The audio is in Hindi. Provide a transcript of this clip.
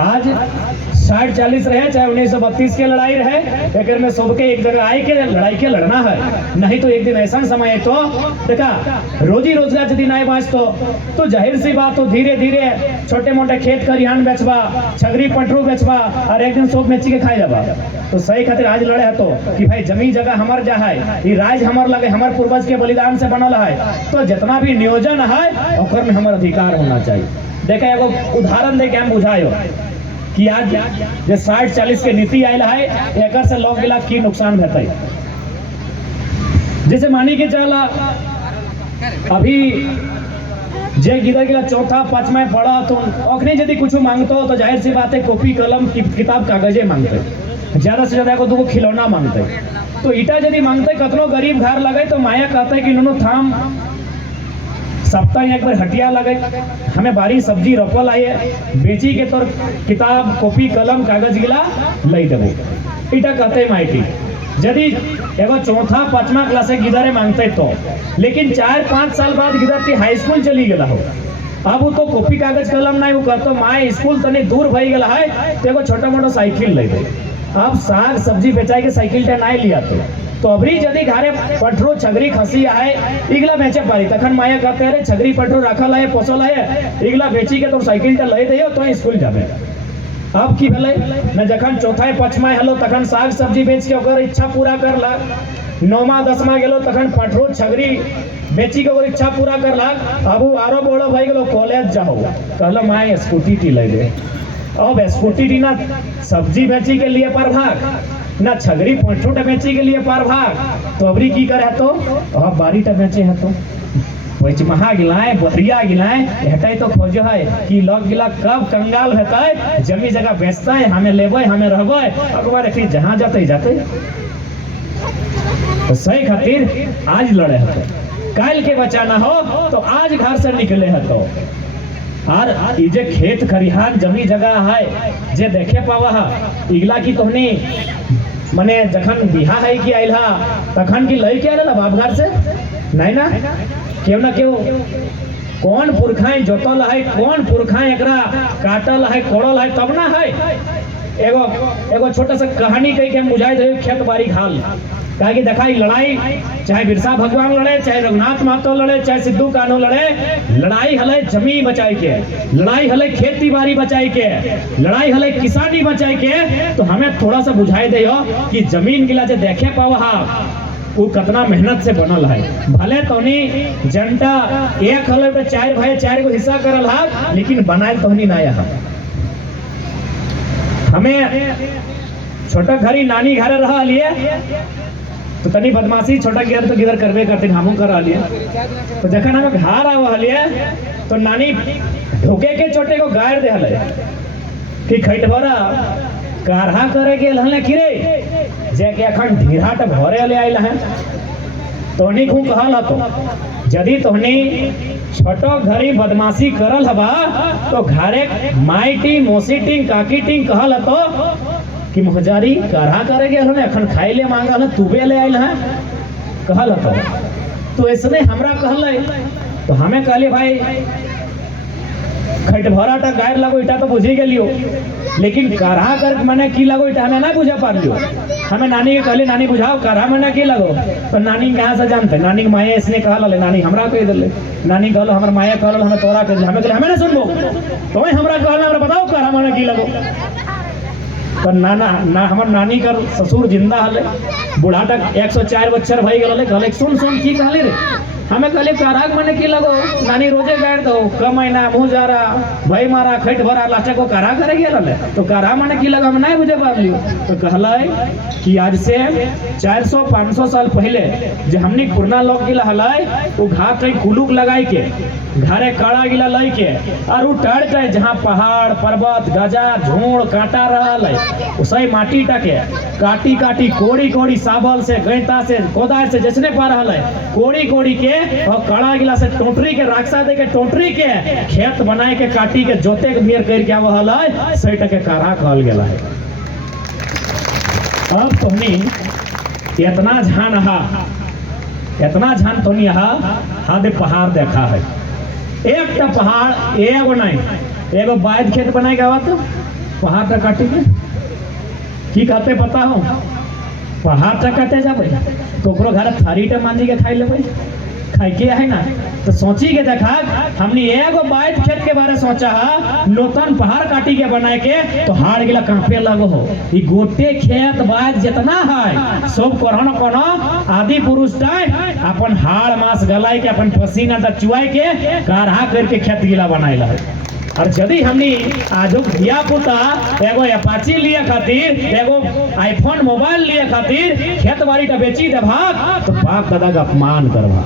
आज 60-40 रहे चाहे 1932 के लड़ाई रहे, एक में सबके एक जगह आई के लड़ाई के लड़ना है। नहीं तो एक दिन ऐसा समय है तो देखा रोजी रोजगार यदि नहीं बाँच तो जाहिर सी बात तो धीरे धीरे छोटे मोटे खेत खरिहान बेचबा, छगरी पटरू बेचबा और एक दिन सब बेची के खाए जाबा। तो सही खातिर आज लड़े है तो कि भाई जमीन जगह हमार जा है, ये राज हमार लगे, हमार पूर्वज के बलिदान से बनल है, तो जितना भी नियोजन है ओकर में हमार अधिकार होना चाहिए। देखे एगो उदाहरण दे के हम बुझायो कि आज जे 60-40 के नीति आयल है एक से लोग गिला की नुकसान भेटै। जैसे मानी के चला अभी जे गिरा गिला चौथा पांचवा पढ़ा तो अखनी यदि कुछ मांगतो तो जाहिर सी बात है कॉपी कलम किताब कागजे मांगते, ज्यादा से ज्यादा को दो खिलौना मांगते। तो ईटा यदि मांगते कतनो गरीब घर लगे तो माया कहते कि नुनो थाम सप्ताह एक बार हटिया लगे, हमें बारी सब्जी रोपल आए बेची के तोर किताब कॉपी कलम कागज गिला लई देबो, ईटा कहते माइटी। यदि एगो चौथा पांचवा क्लास गिदरे मांगते तो, लेकिन 4-5 साल बाद गिदर की हाई स्कूल चली गला हो, अब वो तो कॉपी कागज कलम नहीं वो कहतो माए स्कूल तनी दूर भई गला है तो एगो छोटा मोटा साइकिल ले दे। अब साग सब्जी बेचाई के साइकिल टा नहीं लिया तो अबरी यदि घरे पटरो छगरी खसी आए इगला बेचे पारी तखन माया कहते अरे छगरी पटरो रखल है पोसल है इगला बेची के तो साइकिल टा ले दियो तो स्कूल जाबे। अब की भेलै न जखन चौथा पांचवा हलो तखन साग सब्जी बेच के ओकर इच्छा पूरा करला, 9मा 10मा गेलो तखन पटरो छगरी बेची के ओकर इच्छा पूरा करला। अब आरो बड़ो भाई गेलो कॉलेज जाओ कहलो माय स्कूटी टी ले दे। अब स्कूटी टी ना सब्जी बेची के लिए पर भाग ना छगरी पटरो टा बेची के लिए पर भाग, तो अबरी की करे तो अब बारी टा बेचे है तो महा गिलाए बहरिया गिलाए हेतै तो खोजो है कि लोग गिला कब कंगाल हेतै जमी जगह बेचता है हमें लेबै हमें रहबै अकबर फिर जहां जाते जाते। तो सही खातिर आज लड़े है, काल के बचाना हो तो आज घर से निकले है तो। और ये जे खेत खरिहान जमी जगह है जे देखे पावा है इगला की तोहनी मने जखन बिहा है कि आइल हा तखन की लई के आइल बाप घर से नहीं ना क्यों ना क्यों कौन पुरखाएं जोतल है कौन पुरखाएं एकरा काटल है कोड़ल है तब ना है। एगो एगो छोटा सा कहानी कह के हम बुझाई दे खेत बाड़ी खाल कहा कि देखा लड़ाई चाहे बिरसा भगवान लड़े चाहे रघुनाथ महतो लड़े चाहे सिद्धू कान्हू लड़े, लड़ाई हले जमीन बचाई के, लड़ाई हले खेती बाड़ी बचाई के, लड़ाई हले किसानी बचाई के। तो हमें थोड़ा सा बुझाई दे कि जमीन गिला जे देखे पावा वो कितना मेहनत से बनल है। भले तोनी जनता एक हले पे 4 भाई 4 को हिस्सा करल है लेकिन बनाए तोनी ना है। हमें छोटा घरी नानी घर रहा लिए तो तनी बदमाशी छोटा गिर तो गिर करबे करते हमू करा लिए। तो जखन हम घर आवा लिए तो नानी ढोके के छोटे को गाड़ दे हले कि खैटभरा काढ़ा करे गेल हले कि रे जे के अखन ढीराट भरे ले आइल है तोनी को कहल तो यदि तोनी छोटो घरी बदमाशी करल हबा तो घरे माईटी मोसीटी काकीटी कहल तो कि मोहजारी काढ़ा करे गेल हने अखन खाई ले मांगल तुबे ले आइल है कहल तो ऐसने हमरा कहले। तो हमें कहले भाई खैटभरा टा गायर लगो इटा तो बुझी गेलियो लेकिन काढ़ा कर मने की लगो इटा हमें ना बुझा पालियो। हमें नानी के कहले नानी बुझाओ काढ़ा मने की लगो तो नानी कहाँ से जानते, नानी के माया इसने कहल नानी हमरा कह दिले, नानी कहलो हमर माया कहल हमें तोरा कह हमें कहले हमें ना सुनबो तो हमरा कहल हमरा बताओ काढ़ा मने की लगो। तो नाना ना हमर नानी कर ससुर जिंदा हले बूढ़ा तक 104 बच्चर भई गेल कहले सुन सुन की कहले रे हमें कहले काराग मने की लगो नानी रोजे गाड़ दो क महीना मुँह जारा भाई मारा खैट भरा लाचा को कारा करे गेल तो कारा मने की लगा हम नहीं बुझे पालियो। तो कहला कि आज से 400-500 साल पहले जो हमनी पुरना लोग गिला हलाई वो घाट कहीं कुलुक लगाई के घरे काड़ा गिला लाई के और वो टड़ के जहाँ पहाड़ पर्वत गजा झोड़ कांटा रहल है उसई माटी टके काटी काटी कोड़ी कोड़ी साबल से गैता से कोदार से जैसने पा रहल है कोड़ी कोड़ी के और काड़ा गिला से टोटरी के राक्षा दे के टोटरी के खेत बनाए के काटी के जोते के बियर कर के आवल है सही टके काढ़ा कहल गेला है। अब तुमनी इतना झान हा इतना झान तुमनी हा दे पहाड़ देखा है एक पहाड़ एगो नहीं एगो बाइद खेत बनाए के आवत पहाड़ टा काटे के की कहते पता हो पहाड़ टा काटे जाबे तो ओकरो घर थारी टा मांझी के खाई लेबे खाई के है ना तो सोची के देखा हमने एगो बाइट खेत के बारे सोचा है नूतन पहाड़ काटी के बनाए के तो हाड़ गिला कांपे लगो हो ई गोटे खेत बाइट जितना है सब कोनो कोनो आदि पुरुष टाइ अपन हाड़ मांस गलाय के अपन पसीना दा चुआई के काढ़ा करके खेत गिला बनाइला और यदि हमने आज धिया पुता एगो अपाची लिए खातिर एगो आईफोन मोबाइल लिए खातिर खेत बाड़ी का बेची दे भाग तो बाप दादा का अपमान करवा